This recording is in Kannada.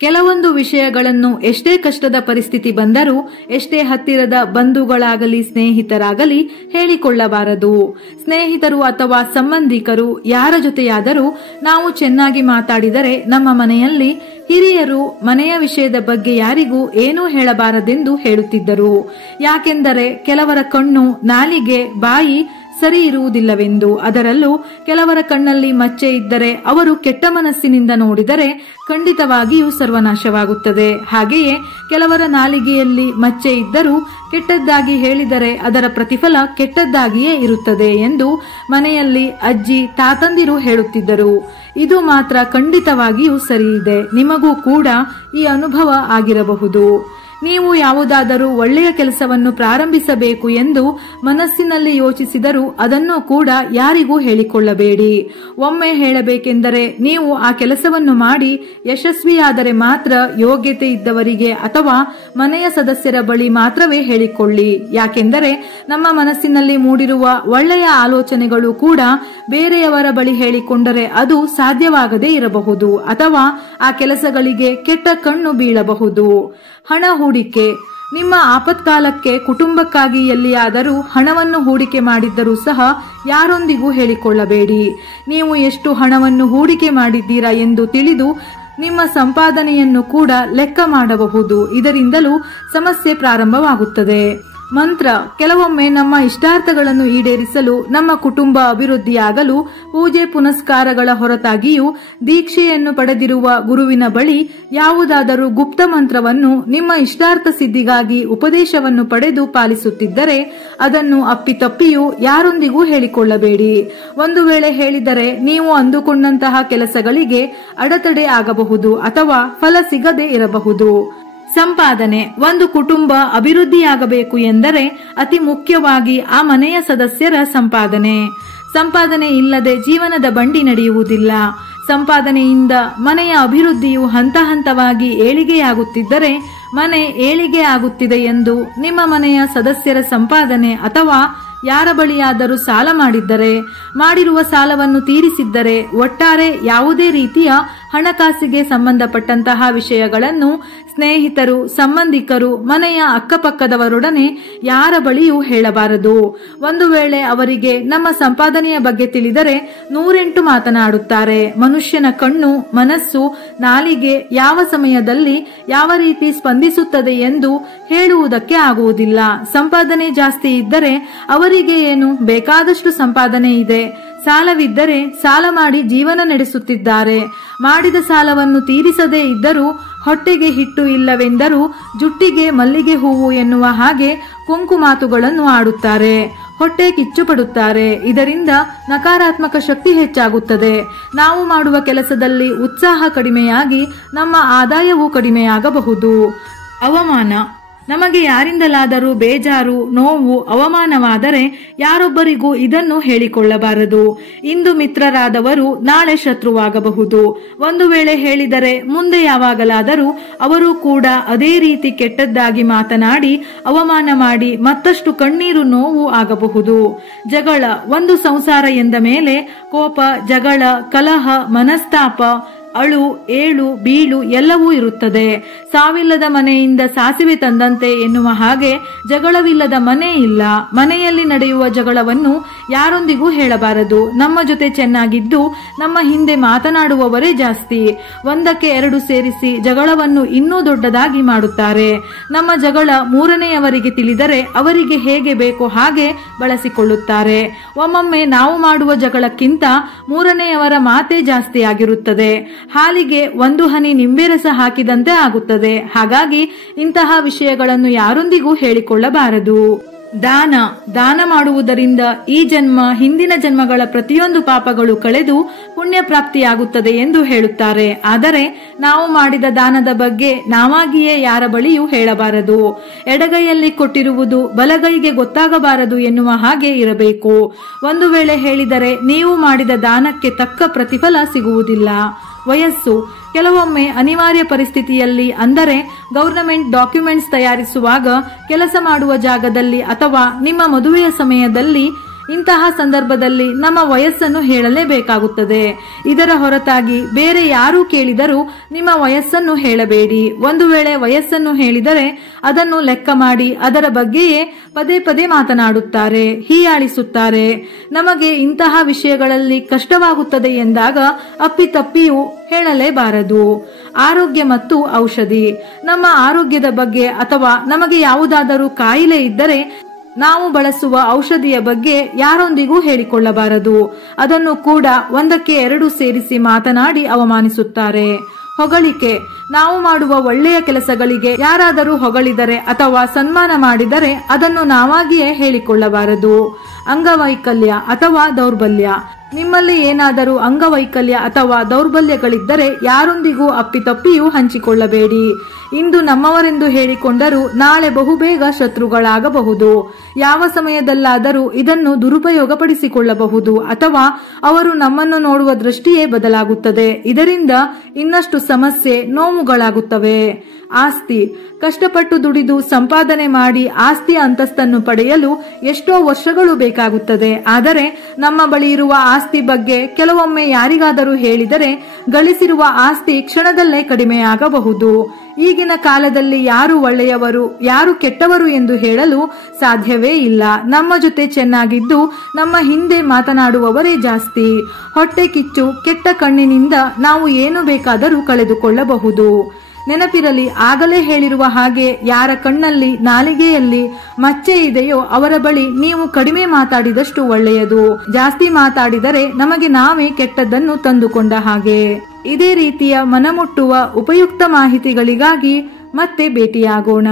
ಕೆಲವೊಂದು ವಿಷಯಗಳನ್ನು ಎಷ್ಟೇ ಕಷ್ಟದ ಪರಿಸ್ಥಿತಿ ಬಂದರೂ ಎಷ್ಟೇ ಹತ್ತಿರದ ಬಂಧುಗಳಾಗಲಿ ಸ್ನೇಹಿತರಾಗಲಿ ಹೇಳಿಕೊಳ್ಳಬಾರದು. ಸ್ನೇಹಿತರು ಅಥವಾ ಸಂಬಂಧಿಕರು ಯಾರ ಜೊತೆಯಾದರೂ ನಾವು ಚೆನ್ನಾಗಿ ಮಾತಾಡಿದರೆ ನಮ್ಮ ಮನೆಯಲ್ಲಿ ಹಿರಿಯರು ಮನೆಯ ವಿಷಯದ ಬಗ್ಗೆ ಯಾರಿಗೂ ಏನೂ ಹೇಳಬಾರದೆಂದು ಹೇಳುತ್ತಿದ್ದರು. ಯಾಕೆಂದರೆ ಕೆಲವರ ಕಣ್ಣು, ನಾಲಿಗೆ, ಬಾಯಿ ಸರಿ ಇರುವುದಿಲ್ಲವೆಂದು. ಅದರಲ್ಲೂ ಕೆಲವರ ಕಣ್ಣಲ್ಲಿ ಮಚ್ಚೆ ಇದ್ದರೆ ಅವರು ಕೆಟ್ಟ ಮನಸ್ಸಿನಿಂದ ನೋಡಿದರೆ ಖಂಡಿತವಾಗಿಯೂ ಸರ್ವನಾಶವಾಗುತ್ತದೆ. ಹಾಗೆಯೇ ಕೆಲವರ ನಾಲಿಗೆಯಲ್ಲಿ ಮಚ್ಚೆ ಇದ್ದರೂ ಕೆಟ್ಟದ್ದಾಗಿ ಹೇಳಿದರೆ ಅದರ ಪ್ರತಿಫಲ ಕೆಟ್ಟದ್ದಾಗಿಯೇ ಇರುತ್ತದೆ ಎಂದು ಮನೆಯಲ್ಲಿ ಅಜ್ಜಿ ತಾತಂದಿರು ಹೇಳುತ್ತಿದ್ದರು. ಇದು ಮಾತ್ರ ಖಂಡಿತವಾಗಿಯೂ ಸರಿಯಿದೆ. ನಿಮಗೂ ಕೂಡ ಈ ಅನುಭವ ಆಗಿರಬಹುದು. ನೀವು ಯಾವುದಾದರೂ ಒಳ್ಳೆಯ ಕೆಲಸವನ್ನು ಪ್ರಾರಂಭಿಸಬೇಕು ಎಂದು ಮನಸ್ಸಿನಲ್ಲಿ ಯೋಚಿಸಿದರೂ ಅದನ್ನು ಕೂಡ ಯಾರಿಗೂ ಹೇಳಿಕೊಳ್ಳಬೇಡಿ. ಒಮ್ಮೆ ಹೇಳಬೇಕೆಂದರೆ ನೀವು ಆ ಕೆಲಸವನ್ನು ಮಾಡಿ ಯಶಸ್ವಿಯಾದರೆ ಮಾತ್ರ ಯೋಗ್ಯತೆ ಇದ್ದವರಿಗೆ ಅಥವಾ ಮನೆಯ ಸದಸ್ಯರ ಬಳಿ ಮಾತ್ರವೇ ಹೇಳಿಕೊಳ್ಳಿ. ಯಾಕೆಂದರೆ ನಮ್ಮ ಮನಸ್ಸಿನಲ್ಲಿ ಮೂಡಿರುವ ಒಳ್ಳೆಯ ಆಲೋಚನೆಗಳು ಕೂಡ ಬೇರೆಯವರ ಬಳಿ ಹೇಳಿಕೊಂಡರೆ ಅದು ಸಾಧ್ಯವಾಗದೇ ಇರಬಹುದು ಅಥವಾ ಆ ಕೆಲಸಗಳಿಗೆ ಕೆಟ್ಟ ಕಣ್ಣು ಬೀಳಬಹುದು. ಹಣ ಹೂಡಿಕೆ. ನಿಮ್ಮ ಆಪತ್ಕಾಲಕ್ಕೆ ಕುಟುಂಬಕ್ಕಾಗಿ ಎಲ್ಲಿಯಾದರೂ ಹಣವನ್ನು ಹೂಡಿಕೆ ಮಾಡಿದ್ದರೂ ಸಹ ಯಾರೊಂದಿಗೂ ಹೇಳಿಕೊಳ್ಳಬೇಡಿ. ನೀವು ಎಷ್ಟು ಹಣವನ್ನು ಹೂಡಿಕೆ ಮಾಡಿದ್ದೀರಾ ಎಂದು ತಿಳಿದು ನಿಮ್ಮ ಸಂಪಾದನೆಯನ್ನು ಕೂಡ ಲೆಕ್ಕ ಮಾಡಬಹುದು. ಇದರಿಂದಲೂ ಸಮಸ್ಯೆ ಪ್ರಾರಂಭವಾಗುತ್ತದೆ. ಮಂತ್ರ. ಕೆಲವೊಮ್ಮೆ ನಮ್ಮ ಇಷ್ಟಾರ್ಥಗಳನ್ನು ಈಡೇರಿಸಲು, ನಮ್ಮ ಕುಟುಂಬ ಅಭಿವೃದ್ಧಿಯಾಗಲು ಪೂಜೆ ಪುನಸ್ಕಾರಗಳ ಹೊರತಾಗಿಯೂ ದೀಕ್ಷೆಯನ್ನು ಪಡೆದಿರುವ ಗುರುವಿನ ಬಳಿ ಯಾವುದಾದರೂ ಗುಪ್ತ ಮಂತ್ರವನ್ನು ನಿಮ್ಮ ಇಷ್ಟಾರ್ಥ ಸಿದ್ಧಿಗಾಗಿ ಉಪದೇಶವನ್ನು ಪಡೆದು ಪಾಲಿಸುತ್ತಿದ್ದರೆ ಅದನ್ನು ಅಪ್ಪಿತಪ್ಪಿಯೂ ಯಾರೊಂದಿಗೂ ಹೇಳಿಕೊಳ್ಳಬೇಡಿ. ಒಂದು ವೇಳೆ ಹೇಳಿದರೆ ನೀವು ಅಂದುಕೊಂಡಂತಹ ಕೆಲಸಗಳಿಗೆ ಅಡೆತಡೆ ಆಗಬಹುದು ಅಥವಾ ಫಲ ಸಿಗದೇ ಇರಬಹುದು. ಸಂಪಾದನೆ. ಒಂದು ಕುಟುಂಬ ಅಭಿವೃದ್ಧಿಯಾಗಬೇಕು ಎಂದರೆ ಅತಿ ಮುಖ್ಯವಾಗಿ ಆ ಮನೆಯ ಸದಸ್ಯರ ಸಂಪಾದನೆ ಇಲ್ಲದೆ ಜೀವನದ ಬಂಡಿ ನಡೆಯುವುದಿಲ್ಲ. ಸಂಪಾದನೆಯಿಂದ ಮನೆಯ ಅಭಿವೃದ್ಧಿಯು ಹಂತ ಹಂತವಾಗಿ ಏಳಿಗೆಯಾಗುತ್ತಿದ್ದರೆ ಮನೆ ಏಳಿಗೆ ಆಗುತ್ತಿದೆ ಎಂದು ನಿಮ್ಮ ಮನೆಯ ಸದಸ್ಯರ ಸಂಪಾದನೆ ಅಥವಾ ಯಾರ ಬಳಿಯಾದರೂ ಸಾಲ ಮಾಡಿದ್ದರೆ, ಮಾಡಿರುವ ಸಾಲವನ್ನು ತೀರಿಸಿದ್ದರೆ, ಒಟ್ಟಾರೆ ಯಾವುದೇ ರೀತಿಯ ಹಣಕಾಸಿಗೆ ಸಂಬಂಧಪಟ್ಟಂತಹ ವಿಷಯಗಳನ್ನು ಸ್ನೇಹಿತರು, ಸಂಬಂಧಿಕರು, ಮನೆಯ ಅಕ್ಕಪಕ್ಕದವರೊಡನೆ ಯಾರ ಬಳಿಯೂ ಹೇಳಬಾರದು. ಒಂದು ವೇಳೆ ಅವರಿಗೆ ನಮ್ಮ ಸಂಪಾದನೆಯ ಬಗ್ಗೆ ತಿಳಿದರೆ 108 ಮಾತನಾಡುತ್ತಾರೆ. ಮನುಷ್ಯನ ಕಣ್ಣು, ಮನಸ್ಸು, ನಾಲಿಗೆ ಯಾವ ಸಮಯದಲ್ಲಿ ಯಾವ ರೀತಿ ಸ್ಪಂದಿಸುತ್ತದೆ ಎಂದು ಹೇಳುವುದಕ್ಕೆ ಆಗುವುದಿಲ್ಲ. ಸಂಪಾದನೆ ಜಾಸ್ತಿ ಇದ್ದರೆ ಅವರಿಗೆ ಏನು, ಬೇಕಾದಷ್ಟು ಸಂಪಾದನೆ ಇದೆ, ಸಾಲವಿದ್ದರೆ ಸಾಲ ಮಾಡಿ ಜೀವನ ನಡೆಸುತ್ತಿದ್ದಾರೆ. ಮಾಡಿದ ಸಾಲವನ್ನು ತೀರಿಸದೇ ಇದ್ದರೂ ಹೊಟ್ಟೆಗೆ ಹಿಟ್ಟು ಇಲ್ಲವೆಂದರೂ ಜುಟ್ಟಿಗೆ ಮಲ್ಲಿಗೆ ಹೂವು ಎನ್ನುವ ಹಾಗೆ ಕೊಂಕು ಮಾತುಗಳನ್ನು ಆಡುತ್ತಾರೆ. ಹೊಟ್ಟೆ ಕಿಚ್ಚು ಪಡುತ್ತಾರೆ. ಇದರಿಂದ ನಕಾರಾತ್ಮಕ ಶಕ್ತಿ ಹೆಚ್ಚಾಗುತ್ತದೆ. ನಾವು ಮಾಡುವ ಕೆಲಸದಲ್ಲಿ ಉತ್ಸಾಹ ಕಡಿಮೆಯಾಗಿ ನಮ್ಮ ಆದಾಯವೂ ಕಡಿಮೆಯಾಗಬಹುದು. ಅವಮಾನ. ನಮಗೆ ಯಾರಿಂದಲಾದರೂ ಬೇಜಾರು, ನೋವು, ಅವಮಾನವಾದರೆ ಯಾರೊಬ್ಬರಿಗೂ ಇದನ್ನು ಹೇಳಿಕೊಳ್ಳಬಾರದು. ಇಂದು ಮಿತ್ರರಾದವರು ನಾಳೆ ಶತ್ರುವಾಗಬಹುದು. ಒಂದು ವೇಳೆ ಹೇಳಿದರೆ ಮುಂದೆ ಯಾವಾಗಲಾದರೂ ಅವರು ಕೂಡ ಅದೇ ರೀತಿ ಕೆಟ್ಟದ್ದಾಗಿ ಮಾತನಾಡಿ ಅವಮಾನ ಮಾಡಿ ಮತ್ತಷ್ಟು ಕಣ್ಣೀರು ನೋವು ಆಗಬಹುದು. ಜಗಳ. ಒಂದು ಸಂಸಾರ ಎಂದ ಮೇಲೆ ಕೋಪ, ಜಗಳ, ಕಲಹ, ಮನಸ್ತಾಪ, ಅಳು, ಏಳು, ಬೀಳು ಎಲ್ಲವೂ ಇರುತ್ತದೆ. ಸಾವಿಲ್ಲದ ಮನೆಯಿಂದ ಸಾಸಿವೆ ತಂದಂತೆ ಎನ್ನುವ ಹಾಗೆ ಜಗಳವಿಲ್ಲದ ಮನೆ ಇಲ್ಲ. ಮನೆಯಲ್ಲಿ ನಡೆಯುವ ಜಗಳವನ್ನು ಯಾರೊಂದಿಗೂ ಹೇಳಬಾರದು. ನಮ್ಮ ಜೊತೆ ಚೆನ್ನಾಗಿದ್ದು ನಮ್ಮ ಹಿಂದೆ ಮಾತನಾಡುವವರೇ ಜಾಸ್ತಿ. ಒಂದಕ್ಕೆ ಎರಡು ಸೇರಿಸಿ ಜಗಳವನ್ನು ಇನ್ನೂ ದೊಡ್ಡದಾಗಿ ಮಾಡುತ್ತಾರೆ. ನಮ್ಮ ಜಗಳ ಮೂರನೆಯವರಿಗೆ ತಿಳಿದರೆ ಅವರಿಗೆ ಹೇಗೆ ಬೇಕೋ ಹಾಗೆ ಬಳಸಿಕೊಳ್ಳುತ್ತಾರೆ. ಒಮ್ಮೊಮ್ಮೆ ನಾವು ಮಾಡುವ ಜಗಳಕ್ಕಿಂತ ಮೂರನೆಯವರ ಮಾತೇ ಜಾಸ್ತಿ ಆಗಿರುತ್ತದೆ. ಹಾಲಿಗೆ ಒಂದು ಹನಿ ನಿಂಬೆ ರಸ ಹಾಕಿದಂತೆ ಆಗುತ್ತದೆ. ಹಾಗಾಗಿ ಇಂತಹ ವಿಷಯಗಳನ್ನು ಯಾರೊಂದಿಗೂ ಹೇಳಿಕೊಳ್ಳಬಾರದು. ದಾನ ಮಾಡುವುದರಿಂದ ಈ ಜನ್ಮ, ಹಿಂದಿನ ಜನ್ಮಗಳ ಪ್ರತಿಯೊಂದು ಪಾಪಗಳು ಕಳೆದು ಪುಣ್ಯ ಪ್ರಾಪ್ತಿಯಾಗುತ್ತದೆ ಎಂದು ಹೇಳುತ್ತಾರೆ. ಆದರೆ ನಾವು ಮಾಡಿದ ದಾನದ ಬಗ್ಗೆ ನಾವಾಗಿಯೇ ಯಾರ ಬಳಿಯೂ ಹೇಳಬಾರದು. ಎಡಗೈಯಲ್ಲಿ ಕೊಟ್ಟಿರುವುದು ಬಲಗೈಗೆ ಗೊತ್ತಾಗಬಾರದು ಎನ್ನುವ ಹಾಗೆ ಇರಬೇಕು. ಒಂದು ವೇಳೆ ಹೇಳಿದರೆ ನೀವು ಮಾಡಿದ ದಾನಕ್ಕೆ ತಕ್ಕ ಪ್ರತಿಫಲ ಸಿಗುವುದಿಲ್ಲ. ವಯಸ್ಸು. ಕೆಲವೊಮ್ಮೆ ಅನಿವಾರ್ಯ ಪರಿಸ್ಥಿತಿಯಲ್ಲಿ, ಅಂದರೆ ಗವರ್ನಮೆಂಟ್ ಡಾಕ್ಯುಮೆಂಟ್ಸ್ ತಯಾರಿಸುವಾಗ, ಕೆಲಸ ಮಾಡುವ ಜಾಗದಲ್ಲಿ ಅಥವಾ ನಿಮ್ಮ ಮದುವೆಯ ಸಮಯದಲ್ಲಿ ಇಂತಹ ಸಂದರ್ಭದಲ್ಲಿ ನಮ್ಮ ವಯಸ್ಸನ್ನು ಹೇಳಲೇಬೇಕಾಗುತ್ತದೆ. ಇದರ ಹೊರತಾಗಿ ಬೇರೆ ಯಾರು ಕೇಳಿದರೂ ನಿಮ್ಮ ವಯಸ್ಸನ್ನು ಹೇಳಬೇಡಿ. ಒಂದು ವೇಳೆ ವಯಸ್ಸನ್ನು ಹೇಳಿದರೆ ಅದನ್ನು ಲೆಕ್ಕ ಮಾಡಿ ಅದರ ಬಗ್ಗೆಯೇ ಪದೇ ಪದೇ ಮಾತನಾಡುತ್ತಾರೆ, ಹೀಯಾಳಿಸುತ್ತಾರೆ. ನಮಗೆ ಇಂತಹ ವಿಷಯಗಳಲ್ಲಿ ಕಷ್ಟವಾಗುತ್ತದೆ ಎಂದಾಗ ಅಪ್ಪಿತಪ್ಪಿಯೂ ಹೇಳಲೇಬಾರದು. ಆರೋಗ್ಯ ಮತ್ತು ಔಷಧಿ. ನಮ್ಮ ಆರೋಗ್ಯದ ಬಗ್ಗೆ ಅಥವಾ ನಮಗೆ ಯಾವುದಾದರೂ ಕಾಯಿಲೆ ಇದ್ದರೆ ನಾವು ಬಳಸುವ ಔಷಧಿಯ ಬಗ್ಗೆ ಯಾರೊಂದಿಗೂ ಹೇಳಿಕೊಳ್ಳಬಾರದು. ಅದನ್ನು ಕೂಡ ಒಂದಕ್ಕೆ ಎರಡು ಸೇರಿಸಿ ಮಾತನಾಡಿ ಅವಮಾನಿಸುತ್ತಾರೆ. ಹೊಗಳಿಕೆ. ನಾವು ಮಾಡುವ ಒಳ್ಳೆಯ ಕೆಲಸಗಳಿಗೆ ಯಾರಾದರೂ ಹೊಗಳಿದರೆ ಅಥವಾ ಸನ್ಮಾನ ಮಾಡಿದರೆ ಅದನ್ನು ನಾವಾಗಿಯೇ ಹೇಳಿಕೊಳ್ಳಬಾರದು. ಅಂಗವೈಕಲ್ಯ ಅಥವಾ ದೌರ್ಬಲ್ಯ. ನಿಮ್ಮಲ್ಲಿ ಏನಾದರೂ ಅಂಗವೈಕಲ್ಯ ಅಥವಾ ದೌರ್ಬಲ್ಯಗಳಿದ್ದರೆ ಯಾರೊಂದಿಗೂ ಅಪ್ಪಿತಪ್ಪಿಯೂ ಹಂಚಿಕೊಳ್ಳಬೇಡಿ. ಇಂದು ನಮ್ಮವರೆಂದು ಹೇಳಿಕೊಂಡರೂ ನಾಳೆ ಬಹುಬೇಗ ಶತ್ರುಗಳಾಗಬಹುದು. ಯಾವ ಸಮಯದಲ್ಲಾದರೂ ಇದನ್ನು ದುರುಪಯೋಗಪಡಿಸಿಕೊಳ್ಳಬಹುದು ಅಥವಾ ಅವರು ನಮ್ಮನ್ನು ನೋಡುವ ದೃಷ್ಟಿಯೇ ಬದಲಾಗುತ್ತದೆ. ಇದರಿಂದ ಇನ್ನಷ್ಟು ಸಮಸ್ಯೆ, ನೋವುಗಳಾಗುತ್ತವೆ. ಆಸ್ತಿ. ಕಷ್ಟಪಟ್ಟು ದುಡಿದು ಸಂಪಾದನೆ ಮಾಡಿ ಆಸ್ತಿಯ ಅಂತಸ್ತನ್ನು ಪಡೆಯಲು ಎಷ್ಟೋ ವರ್ಷಗಳು ಬೇಕಾಗುತ್ತದೆ. ಆದರೆ ನಮ್ಮ ಬಳಿ ಇರುವ ಆಸ್ತಿ ಬಗ್ಗೆ ಕೆಲವೊಮ್ಮೆ ಯಾರಿಗಾದರೂ ಹೇಳಿದರೆ ಗಳಿಸಿರುವ ಆಸ್ತಿ ಕ್ಷಣದಲ್ಲೇ ಕಡಿಮೆಯಾಗಬಹುದು. ಈಗಿನ ಕಾಲದಲ್ಲಿ ಯಾರು ಒಳ್ಳೆಯವರು ಯಾರು ಕೆಟ್ಟವರು ಎಂದು ಹೇಳಲು ಸಾಧ್ಯವೇ ಇಲ್ಲ. ನಮ್ಮ ಜೊತೆ ಚೆನ್ನಾಗಿದ್ದು ನಮ್ಮ ಹಿಂದೆ ಮಾತನಾಡುವವರೇ ಜಾಸ್ತಿ. ಹೊಟ್ಟೆ ಕಿಚ್ಚು, ಕೆಟ್ಟ ಕಣ್ಣಿನಿಂದ ನಾವು ಏನು ಬೇಕಾದರೂ ಕಳೆದುಕೊಳ್ಳಬಹುದು. ನೆನಪಿರಲಿ, ಆಗಲೇ ಹೇಳಿರುವ ಹಾಗೆ ಯಾರ ಕಣ್ಣಲ್ಲಿ ನಾಲಿಗೆಯಲ್ಲಿ ಮಚ್ಚೆ ಇದೆಯೋ ಅವರ ಬಳಿ ನೀವು ಕಡಿಮೆ ಮಾತಾಡಿದಷ್ಟು ಒಳ್ಳೆಯದು. ಜಾಸ್ತಿ ಮಾತಾಡಿದರೆ ನಮಗೆ ನಾವೇ ಕೆಟ್ಟದ್ದನ್ನು ತಂದುಕೊಂಡ ಹಾಗೆ. ಇದೇ ರೀತಿಯ ಮನಮುಟ್ಟುವ ಉಪಯುಕ್ತ ಮಾಹಿತಿಗಳಿಗಾಗಿ ಮತ್ತೆ ಭೇಟಿಯಾಗೋಣ.